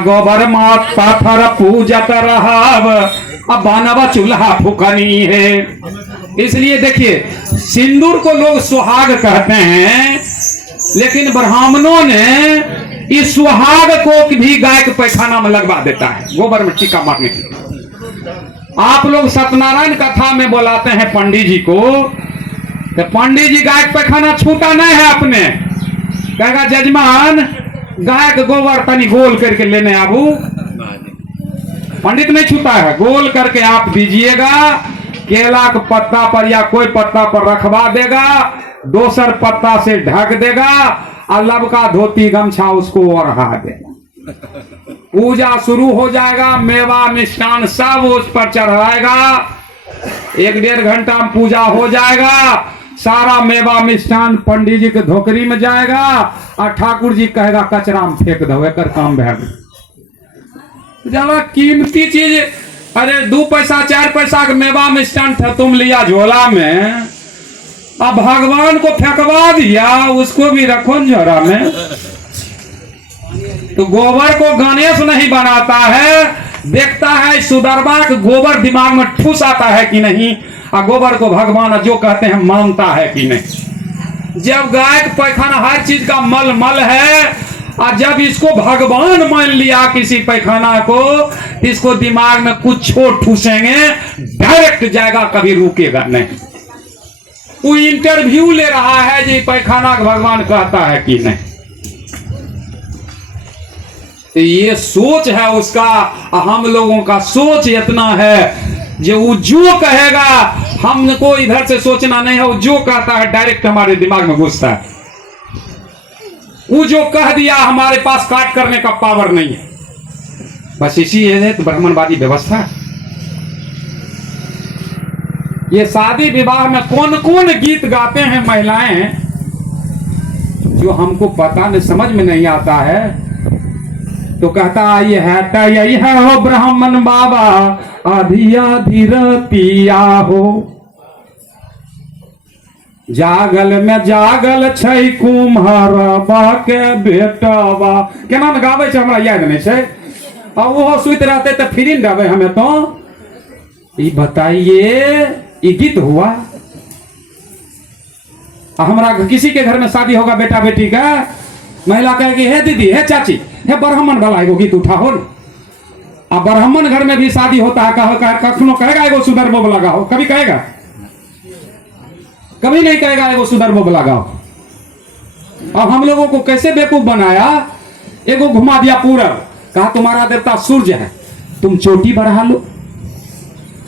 गोबर मात पाथर पूजत रहाव, अब बानवा चूल्हा फुकनी है। इसलिए देखिए, सिंदूर को लोग सुहाग कहते हैं, लेकिन ब्राह्मणों ने इस सुहाग को भी गाय के पैखाना में लगवा देता है, गोबर में टीका मारने के लिए। आप लोग सत्यनारायण कथा में बुलाते हैं पंडित जी को, तो पंडित जी गाय के पैखाना छूटा नहीं है अपने, कहेगा जजमान गाय के गोबर तनी गोल करके लेने आबू। पंडित नहीं छूता है, गोल करके आप दीजिएगा, केला के पत्ता पर या कोई पत्ता पर रखवा देगा, दोसर पत्ता से ढक देगा और लबका धोती गमछा उसको ओढ़ा देगा। पूजा शुरू हो जाएगा, मेवा मिष्ठान सब उस पर चढ़ाएगा। 1-1.5 घंटा में पूजा हो जाएगा, सारा मेवा मिष्ठान पंडित जी के धोकरी में जाएगा और ठाकुर जी कहेगा कचरा में फेंक दो, एक काम भैया। ज्यादा कीमती चीज, अरे 2 पैसा 4 पैसा का मेवा मिष्ठान था, तुम लिया झोला में, अब भगवान को फेंकवा दिया, उसको भी रखो झोरा में। तो गोबर को गणेश नहीं बनाता है, देखता है सुदर्भा के गोबर दिमाग में ठूस आता है कि नहीं, और गोबर को भगवान जो कहते हैं मानता है कि नहीं। जब गाय का पैखाना हर चीज का मल मल है, और जब इसको भगवान मान लिया किसी पैखाना को, इसको दिमाग में कुछ छोड़ ठूसेंगे, डायरेक्ट जाएगा, कभी रुकेगा नहीं। वो इंटरव्यू ले रहा है जी पैखाना का भगवान कहता है कि नहीं। तो ये सोच है उसका, हम लोगों का सोच इतना है जो वो जो कहेगा हमको इधर से सोचना नहीं है, वो जो कहता है डायरेक्ट हमारे दिमाग में घुसता है। वो जो कह दिया हमारे पास काट करने का पावर नहीं है, बस इसी है तो ब्राह्मणवादी व्यवस्था। ये शादी विवाह में कौन कौन गीत गाते हैं महिलाएं, जो हमको पता नहीं, समझ में नहीं आता है। तो कहता ये है यही है हो ब्राह्मण बाबा, आधी आधी रतिया हो, जागल में जागल छै कुम्हारबा के बेटवा। केना न गावे छै हमरा याद नहीं छै, अब वो सुत रहते तो फिर गावे हमें। तो ये बताइए, ये गीत हुआ? हमारा किसी के घर में शादी होगा बेटा बेटी का, महिला कहेगी हे दीदी हे चाची हे ब्राह्मण वाला एगो गीत उठा हो। अब ब्राह्मण घर में भी शादी होता है, कखनो कहेगा एगो सुधर बोब लगाओ, कभी कहेगा? कभी नहीं कहेगा एगो सुधर बोब लगाओ। अब हम लोगों को कैसे बेवकूफ बनाया, एगो घुमा दिया पूरब, कहा तुम्हारा देवता सूर्य है, तुम चोटी बढ़ा लो।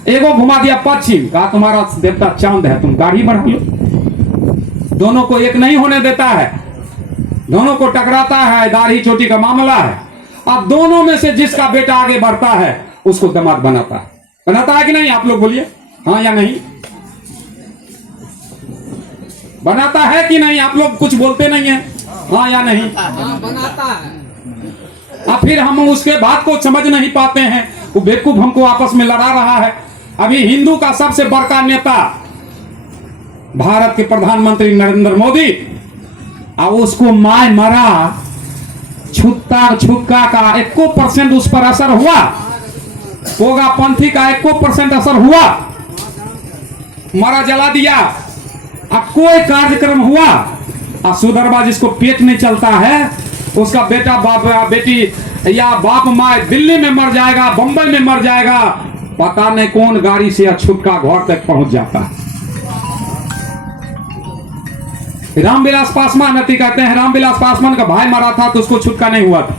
एगो घुमा दिया पश्चिम, कहा तुम्हारा देवता चांद है, तुम दाढ़ी बढ़ा लो। दोनों को एक नहीं होने देता है, दोनों को टकराता है, दाढ़ी चोटी का मामला है। अब दोनों में से जिसका बेटा आगे बढ़ता है उसको दामाद बनाता है कि नहीं? आप लोग बोलिए हाँ या नहीं? बनाता है कि नहीं? आप लोग कुछ बोलते नहीं है, हाँ या नहीं? बनाता है। अब फिर हम उसके बात को समझ नहीं पाते हैं, वो बेवकूफ हमको आपस में लड़ा रहा है। अभी हिंदू का सबसे बड़का नेता भारत के प्रधानमंत्री नरेंद्र मोदी, और उसको माय मरा छुट्टा छुक्का का 1% उस पर असर हुआ, पोगा पंथी का 1% असर हुआ, मरा जला दिया। अब कोई कार्यक्रम हुआ, और सुधरबा जिसको पेट नहीं चलता है, उसका बेटा बाप बेटी या बाप माँ दिल्ली में मर जाएगा, बंबई में मर जाएगा, पता नहीं कौन गाड़ी से छुटका घर तक पहुंच जाता है। रामविलास पासवान अति कहते हैं, रामविलास पासवान का भाई मरा था तो उसको छुटका नहीं हुआ था।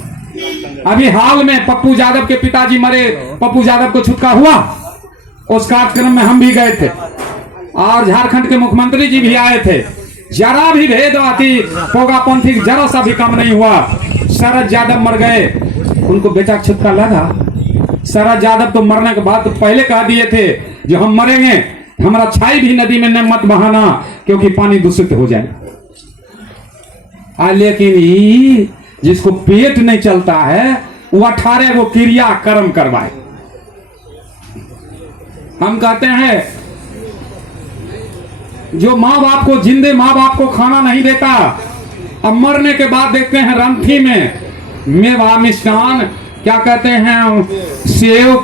अभी हाल में पप्पू यादव के पिताजी मरे, पप्पू यादव को छुटका हुआ। उस कार्यक्रम में हम भी गए थे और झारखंड के मुख्यमंत्री जी भी आए थे। जरा भी भेदवादी पोगापंथी जरा सा भी कम नहीं हुआ। शरद यादव मर गए, उनको बेटा छुटका लगा। शरद यादव तो मरने के बाद तो पहले कह दिए थे जो हम मरेंगे, हमारा छाई भी नदी में न मत बहाना क्योंकि पानी दूषित हो जाए। लेकिन जिसको पेट नहीं चलता है वो 18 वो क्रिया कर्म करवाए। हम कहते हैं जो माँ बाप को, जिंदे माँ बाप को खाना नहीं देता, अब मरने के बाद देखते हैं रंथी में मेवा मिष्टान क्या कहते हैं सेव